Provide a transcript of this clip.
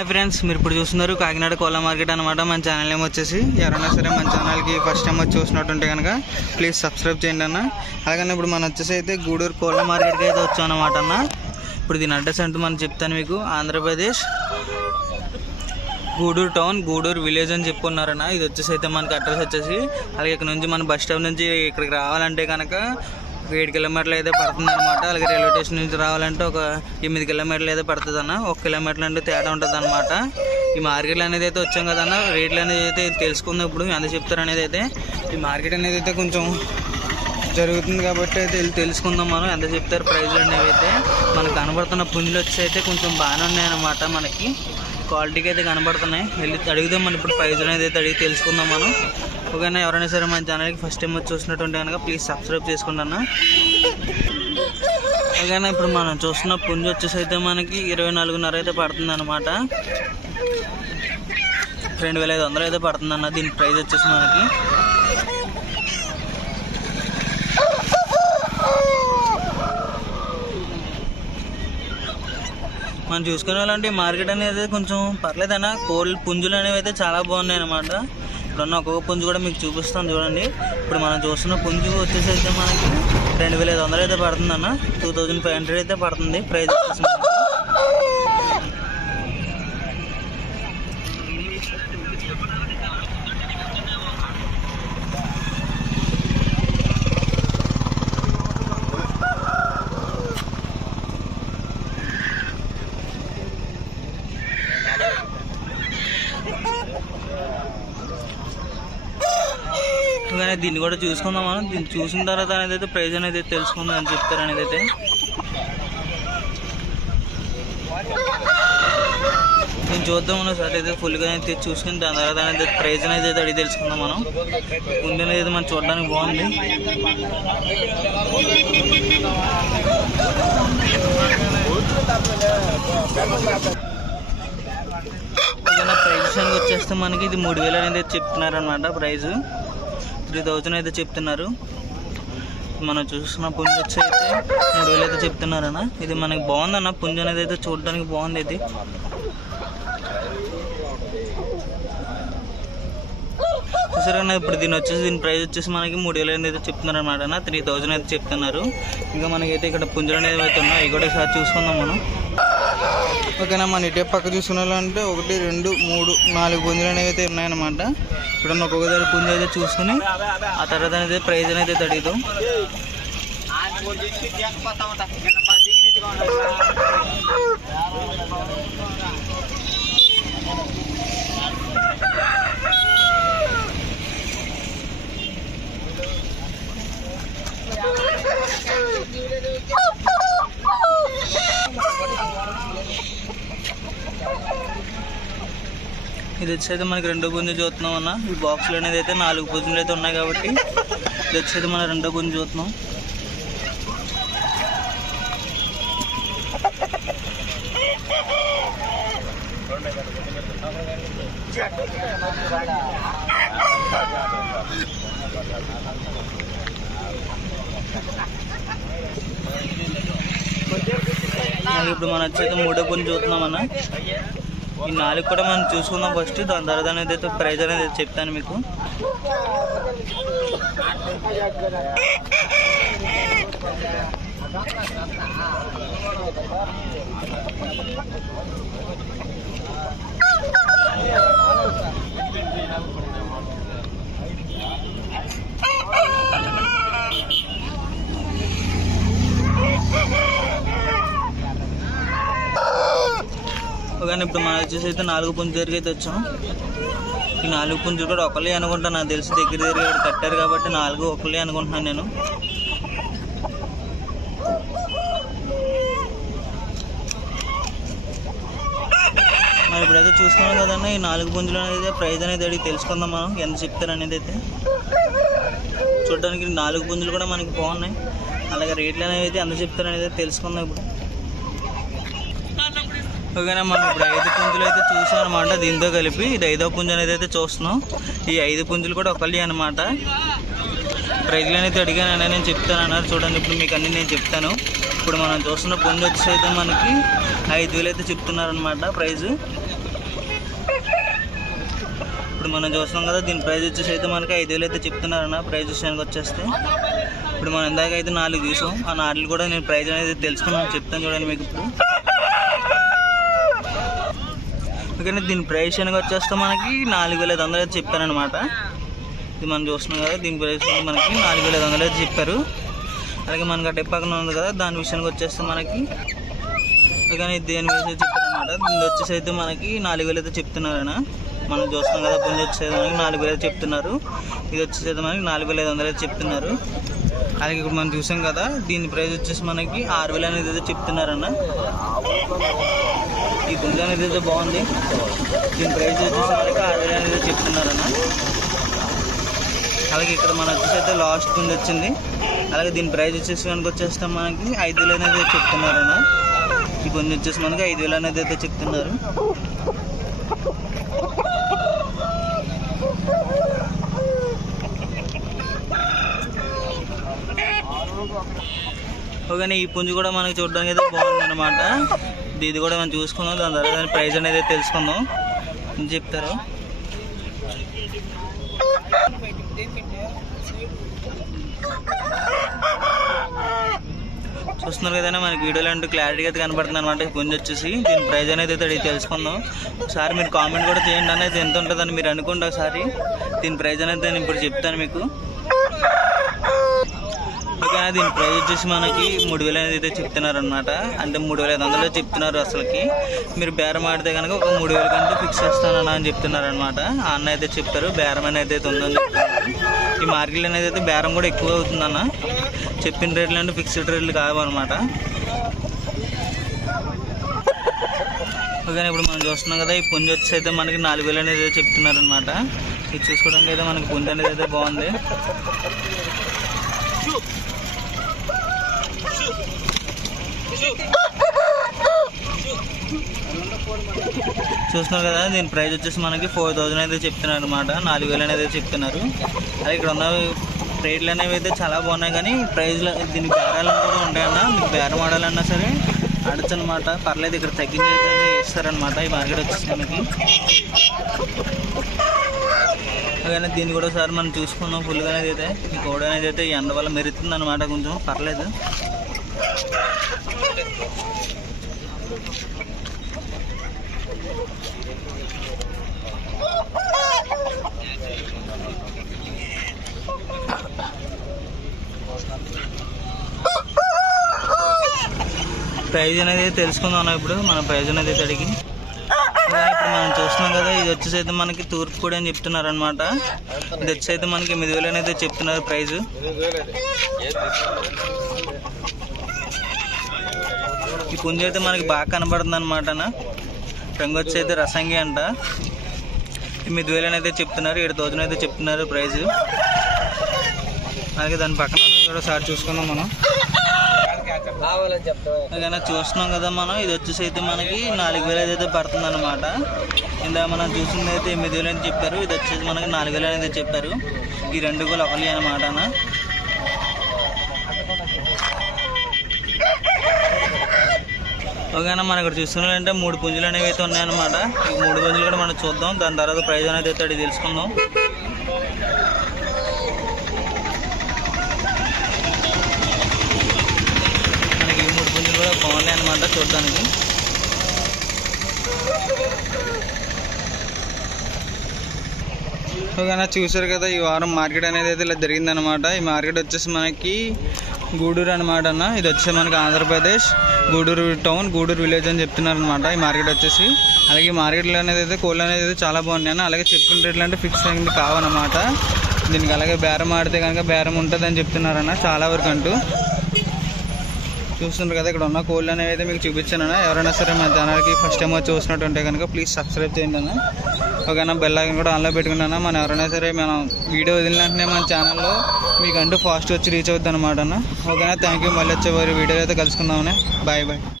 Hi friends మీరు ఇప్పుడు చూస్తున్నారు కాకినాడ కోళ్ళ మార్కెట్ అనమాట మన ఛానల్ నేమ్ వచ్చేసి ఎవరైనా సరే మన ఛానల్కి ఫస్ట్ టైం వచ్చి చూసినట్టుంటే కనుక ప్లీజ్ సబ్స్క్రైబ్ చేయండి అన్న. అలాగనే ఇప్పుడు మనం వచ్చేసి అయితే గూడూరు కోళ్ళ మార్కెట్కి అయితే వచ్చాం అనమాట అన్న. ఇప్పుడు దీని అడ్రస్ అంటూ మనం చెప్తాను మీకు. ఆంధ్రప్రదేశ్ గూడూరు టౌన్ గూడూరు విలేజ్ అని చెప్పుకున్నారన్న ఇది వచ్చేసి అయితే మనకి అడ్రస్ వచ్చేసి అలాగే ఇక్కడ నుంచి మన బస్ స్టాప్ నుంచి ఇక్కడికి రావాలంటే కనుక ఏడు కిలోమీటర్లు అయితే పడుతుంది అనమాట అలాగే రైల్వే స్టేషన్ నుంచి రావాలంటే ఒక ఎనిమిది కిలోమీటర్లు అయితే పడుతుంది అన్న ఒక కిలోమీటర్ అంటే తేడా ఉంటుంది అనమాట ఈ మార్కెట్ అనేది అయితే వచ్చాం కదన్న. రేట్లు అనేది అయితే తెలుసుకుందాం ఇప్పుడు ఎంత చెప్తారు అనేది అయితే. ఈ మార్కెట్ అనేది అయితే కొంచెం జరుగుతుంది కాబట్టి అయితే వెళ్ళి తెలుసుకుందాం మనం ఎంత చెప్తారు ప్రైజ్లు అనేవి అయితే. మనకు కనబడుతున్న పుంజులు వచ్చి అయితే కొంచెం బాగానే ఉన్నాయన్నమాట మనకి. క్వాలిటీకి అయితే కనబడుతున్నాయి. వెళ్ళి అడుగుదాం మనం ఇప్పుడు ప్రైజ్లు అనేది అయితే అడిగి తెలుసుకుందాం మనం. ఓకేనా? ఎవరైనా సరే మన ఛానల్కి ఫస్ట్ టైం వచ్చి చూసినటువంటి కనుక ప్లీజ్ సబ్స్క్రైబ్ చేసుకోండి అన్న. ఓకేనా? ఇప్పుడు మనం చూస్తున్న పుంజు వచ్చేసి అయితే మనకి ఇరవై నాలుగున్నర అయితే పడుతుంది అనమాట రెండు వేల ఐదు వందలు అయితే పడుతుంది అన్న. దీని ప్రైస్ వచ్చేసి మనకి. మనం చూసుకునే వాళ్ళంటే మార్కెట్ అనేది కొంచెం పర్లేదన్న. కోళ్ళు పుంజులు అనేవి అయితే చాలా బాగున్నాయి అన్నమాట ఇప్పుడున్న ఒక్కొక్క పుంజు కూడా మీకు చూపిస్తాను చూడండి. ఇప్పుడు మనం చూస్తున్న పుంజు వచ్చేసి అయితే మనకి రెండు వేల ఐదు వందలు అయితే పడుతుంది అన్న టూ థౌజండ్ ఫైవ్ హండ్రెడ్ అయితే పడుతుంది. ప్రైస్ వచ్చేసి మనకి. కానీ దీన్ని కూడా చూసుకుందాం మనం. దీన్ని చూసిన తర్వాత అనేది అయితే ప్రైజ్ అనేది అయితే తెలుసుకుందాం అని చెప్తారు అనేది అయితే. నేను చూద్దాం మనం సార్ అయితే ఫుల్గా అయితే చూసుకుని దాని తర్వాత అనేది ప్రైజ్ అనేది అయితే అడిగి తెలుసుకుందాం మనం. ముందు అనేది మనం చూడడానికి బాగుంది. ప్రైజ్ విషయానికి వచ్చేస్తే మనకి ఇది మూడు వేలు అనేది చెప్తున్నారు అనమాట ప్రైజ్. త్రీ థౌజండ్ అయితే చెప్తున్నారు. మనం చూస్తున్న పుంజు వచ్చి అయితే మూడు వేలు అయితే చెప్తున్నారన్న. ఇది మనకి బాగుందన్న. పుంజు అనేది అయితే చూడడానికి బాగుంది ఇది. చూసారన్న ఇప్పుడు దీని వచ్చేసి దీని ప్రైస్ వచ్చేసి మనకి మూడు వేలు అనేది అయితే చెప్తున్నారు అనమాట అన్న త్రీ థౌజండ్ అయితే చెప్తున్నారు. ఇంకా మనకైతే ఇక్కడ పుంజులు అనేది అయితే ఉన్నాయి. కూడా ఒకసారి చూసుకుందాం మనం. ఓకేనా మన ఇటే పక్క చూసుకున్నాలంటే ఒకటి రెండు మూడు నాలుగు పుంజులు అనేవి అయితే ఉన్నాయన్నమాట. ఇక్కడ ఒక్కొక్క దగ్గర పుంజు అయితే చూసుకుని ఆ తర్వాత అనేది ప్రైజ్ అనేది అయితే ఇది వచ్చి అయితే మనకి రెండో గుంజు చూస్తున్నాం అన్న. ఈ బాక్స్లో అనేది అయితే నాలుగు పుంజులు అయితే ఉన్నాయి కాబట్టి ఇది వచ్చి అయితే మనం రెండో గుంజు చూస్తున్నాం ఇప్పుడు మనం వచ్చి అయితే మూడో పుంజు చూస్తున్నాం అన్న. ఈ నాలుగు కూడా మనం చూసుకుందాం ఫస్ట్ దాని తర్వాత అనేది అయితే ప్రైజ్ అనేది చెప్తాను మీకు. కానీ ఇప్పుడు మనం వచ్చేసి అయితే నాలుగు పుంజు అయితే వచ్చాం. ఈ నాలుగు పుంజులు కూడా ఒకళ్ళే అనుకుంటాను నాకు తెలిసి దగ్గర దగ్గర కట్టారు కాబట్టి నాలుగు ఒకళ్ళే అనుకుంటున్నాను నేను. మరి ఇప్పుడైతే చూసుకున్నాం కదన్నా ఈ నాలుగు పుంజులు అనేది ప్రైజ్ అనేది అడిగి తెలుసుకుందాం మనం ఎంత చెప్తారు అనేది అయితే. చూడడానికి నాలుగు పుంజులు కూడా మనకి బాగున్నాయి. అలాగే రేట్లు అనేవి అయితే ఎంత చెప్తారు అనేది తెలుసుకుందాం ఇప్పుడు. ఓకేనా మనం ఇప్పుడు ఐదు పుంజులు అయితే చూసాం అనమాట దీంతో కలిపి. ఇది ఐదో పుంజు అనేది అయితే చూస్తున్నాం. ఈ ఐదు పుంజులు కూడా ఒకళ్ళే అనమాట ప్రైజ్లు అనేది అడిగాను నేను చెప్తాను అన్నారు చూడండి ఇప్పుడు మీకు అన్ని నేను చెప్తాను. ఇప్పుడు మనం చూస్తున్న పుంజు వచ్చేసైతే అయితే మనకి ఐదు వేలు అయితే చెప్తున్నారు అనమాట ప్రైజ్. ఇప్పుడు మనం చూస్తున్నాం కదా దీని ప్రైజ్ వచ్చేసి అయితే మనకి ఐదు వేలు అయితే చెప్తున్నారన్న ప్రైజ్ విషయానికి వచ్చేస్తే. ఇప్పుడు మనం ఇందాక అయితే నాలుగు చూసాం ఆ నాలుగు కూడా నేను ప్రైజ్ అనేది తెలుసుకున్నాను చెప్తాను చూడండి మీకు ఇప్పుడు. ఓకేనా దీని ప్రైస్ అనేది వచ్చేస్తే మనకి నాలుగు వేల ఐదు వందలు అయితే చెప్పారనమాట ఇది మనం చూస్తున్నాం కదా దీని ప్రైస్ మనకి నాలుగు వేల ఐదు వందలు అయితే చెప్పారు. అలాగే మనకి అడ్డే పక్కన ఉంది కదా దాని విషయానికి వచ్చేస్తే మనకి కానీ దేని విషయం చెప్పారనమాట దీని వచ్చేసి అయితే మనకి నాలుగు వేలు అయితే చెప్తున్నారనా మనం చూస్తున్నాం కదా పుంజి వచ్చేది మనకి నాలుగు వేలు అయితే చెప్తున్నారు. ఇది వచ్చేసి అయితే మనకి నాలుగు వేల ఐదు వందలు అయితే చెప్తున్నారు. అలాగే ఇప్పుడు మనం చూసాం కదా దీని ప్రైస్ వచ్చేసి మనకి ఆరు వేలు అనేది అయితే చెప్తున్నారన్న. ఈ పుంజ అనేది అయితే బాగుంది. దీని ప్రైస్ వచ్చేసి మనకి ఆరు వేలు అనేది చెప్తున్నారన్న. అలాగే ఇక్కడ మన వచ్చేసి అయితే లాస్ట్ గుండె వచ్చింది. అలాగే దీని ప్రైస్ వచ్చేసి కనుక వచ్చేస్తాం మనకి ఐదు వేలు అనేది చెప్తున్నారన్న. ఈ పుంజ వచ్చేసి మనకి ఐదు వేలు అనేది అయితే చెప్తున్నారు. ఓకే ఈ పుంజు కూడా మనకి చూడడానికి అయితే బాగుంది అనమాట ఇది కూడా మనం చూసుకుందాం. దాని తర్వాత దాని ప్రైస్ అనేది తెలుసుకుందాం. ఏం చెప్తారు? చూస్తున్నారు కదండి మనకి వీడియోలో అంటూ క్లారిటీగా అయితే కనబడుతుంది అనమాట పుంజు వచ్చేసి దీని ప్రైజ్ అనేది అయితే అడిగి తెలుసుకుందాం. ఒకసారి మీరు కామెంట్ కూడా చేయండి అనేది ఎంత ఉంటుందని మీరు అనుకోండి ఒకసారి. దీని ప్రైజ్ అనేది నేను ఇప్పుడు చెప్తాను మీకు. ఓకేనా దీని ప్రైస్ వచ్చేసి మనకి మూడు వేలు అనేది అయితే చెప్తున్నారు అనమాట అంటే మూడు వేల ఐదు వందలు చెప్తున్నారు అసలుకి. మీరు బేరం ఆడితే కనుక ఒక మూడు వేల కంటే ఫిక్స్ చేస్తానన్నా అని చెప్తున్నారు అనమాట అన్న అయితే చెప్తారు బేరం అనేది అయితే ఉందని ఈ మార్కెట్ అనేది అయితే బేరం కూడా ఎక్కువ అవుతుందన్న. చెప్పిన రేట్లు అంటే ఫిక్స్డ్ రేట్లు కావన్నమాట. ఓకే ఇప్పుడు మనం చూస్తున్నాం కదా ఈ పుంజు వచ్చి అయితే మనకి నాలుగు వేలు అనేది అయితే ఇది చూసుకోవడానికి అయితే మనకి పుంజు అనేది అయితే బాగుంది. చూస్తున్నారు కదా దీని ప్రైస్ వచ్చేసి మనకి ఫోర్ థౌజండ్ అయితే చెప్తున్నారు అనమాట నాలుగు వేలు అనేది చెప్తున్నారు. అది ఇక్కడ ఉన్న రేట్లు అనేవి అయితే చాలా బాగున్నాయి కానీ ప్రైజ్లు దీని బేరాలు కూడా ఉంటాయన్న. మీకు బేరం ఆడాలన్నా సరే ఆడచ్చు అనమాట పర్లేదు ఇక్కడ తగ్గించి అయితే ఇస్తారనమాట ఈ మార్కెట్ వచ్చేసి మనకి. కానీ దీన్ని కూడా ఒకసారి మనం చూసుకున్నాం ఫుల్గా అనేది అయితే. ఈ కోడ అనేది అయితే ఎండ వల్ల మెరుతుంది అనమాట కొంచెం. పర్లేదు. ప్రైజ్ అనేది తెలుసుకుందాం ఇప్పుడు మన ప్రైజ్ అనేది తడిగి అడిగి ఇప్పుడు మనం చూస్తున్నాం కదా ఇది వచ్చేసి అయితే మనకి తూర్పు కూడా అని చెప్తున్నారు అనమాట ఇది వచ్చేసి అయితే మనకి ఎనిమిది వేలు అనేది చెప్తున్నారు ప్రైజ్. ఈ పుంజు అయితే మనకి బాగా కనబడుతుంది అనమాట రంగు వచ్చి అయితే రసంగి అంట. ఎనిమిది వేలు అనేది చెప్తున్నారు ఏడు థౌజండ్ అయితే చెప్తున్నారు ప్రైజ్. అలాగే దాని పక్కన కూడా సార్ చూసుకుందాం మనం. అలాగే చూస్తున్నాం కదా మనం ఇది వచ్చేసి అయితే మనకి నాలుగు వేలు అయితే పడుతుంది అనమాట ఇందా మనం చూసింది అయితే ఎనిమిది వేలు అని చెప్పారు ఇది వచ్చేసి మనకి నాలుగు వేలు అనేది చెప్పారు. ఈ రెండు కూడా ఒకలి అనమాట ఓకేనా మనం ఇక్కడ చూస్తున్నారంటే మూడు పుంజులు అనేవి అయితే ఉన్నాయన్నమాట. ఈ మూడు పుంజులు కూడా మనం చూద్దాం. దాని తర్వాత ప్రైజ్ అనేది అయితే అడిగి తెలుసుకుందాం. మనకి ఈ మూడు పుంజులు కూడా బాగున్నాయి అనమాట చూడడానికి. ఓకేనా చూసారు కదా ఈ వారం మార్కెట్ అనేది అయితే ఇలా జరిగిందనమాట ఈ మార్కెట్ వచ్చేసి మనకి గూడూరు అనమాట అన్న. ఇది వచ్చేసి మనకి ఆంధ్రప్రదేశ్ గూడూరు టౌన్ గూడూరు విలేజ్ అని చెప్తున్నారు అనమాట ఈ మార్కెట్ వచ్చేసి. అలాగే ఈ మార్కెట్లో అనేది అయితే కోళ్ళు అనేది అయితే చాలా బాగున్నాయి అన్న. అలాగే చెప్పిన రేట్లు అంటే ఫిక్స్ అయింది కావన్నమాట. దీనికి అలాగే బేరం ఆడితే కనుక బేరం ఉంటుంది అని చెప్తున్నారన్న చాలా వరకు అంటూ. చూస్తున్నారు కదా ఇక్కడ ఉన్న కోళ్ళు అనేవి అయితే మీకు చూపించాను అన్న ఎవరైనా సరే మా ఛానల్కి ఫస్ట్ టైం వచ్చి చూసినట్టు ఉంటే కనుక ప్లీజ్ సబ్స్క్రైబ్ చేయండి అన్న. ఓకేనా బెల్ ఐకన్ కూడా ఆన్లో పెట్టుకున్నాను? మనం ఎవరైనా సరే మనం వీడియో వదిలిన వెంటనే మన ఛానల్లో మీకు అంటూ ఫాస్ట్ వచ్చి రీచ్ అవుద్ది అనమాట అన్న. ఓకేనా? థ్యాంక్ యూ మళ్ళీ వచ్చే వారి వీడియో అయితే కలుసుకుందామనే బాయ్ బాయ్